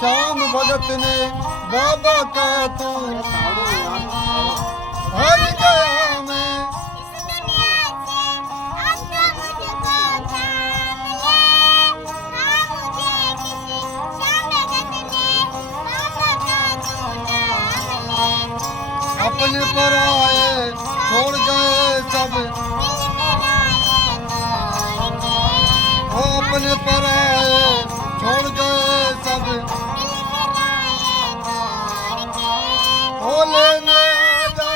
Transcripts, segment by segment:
श्याम भगत ने बाबा का तू हर गया मैं। अपने पर आए छोड़ गए सब, वो अपने पर आए छोड़ गए सब, वो लेने आजा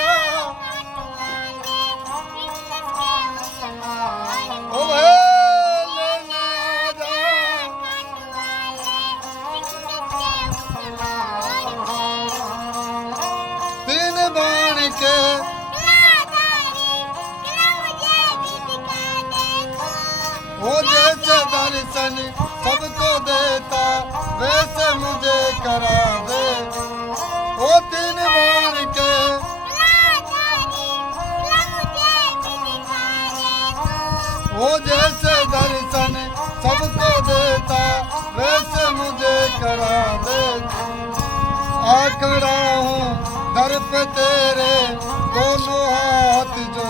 ओ लेने आजा। तीन बाण के वो जैसे दर्शन सबको देता वैसे मुझे करा दे। वो तीन बाण के वो जैसे दर्शन सबको देता वैसे मुझे करा दे। आखड़ा हूँ दर पे तेरे दोनों हाथ जो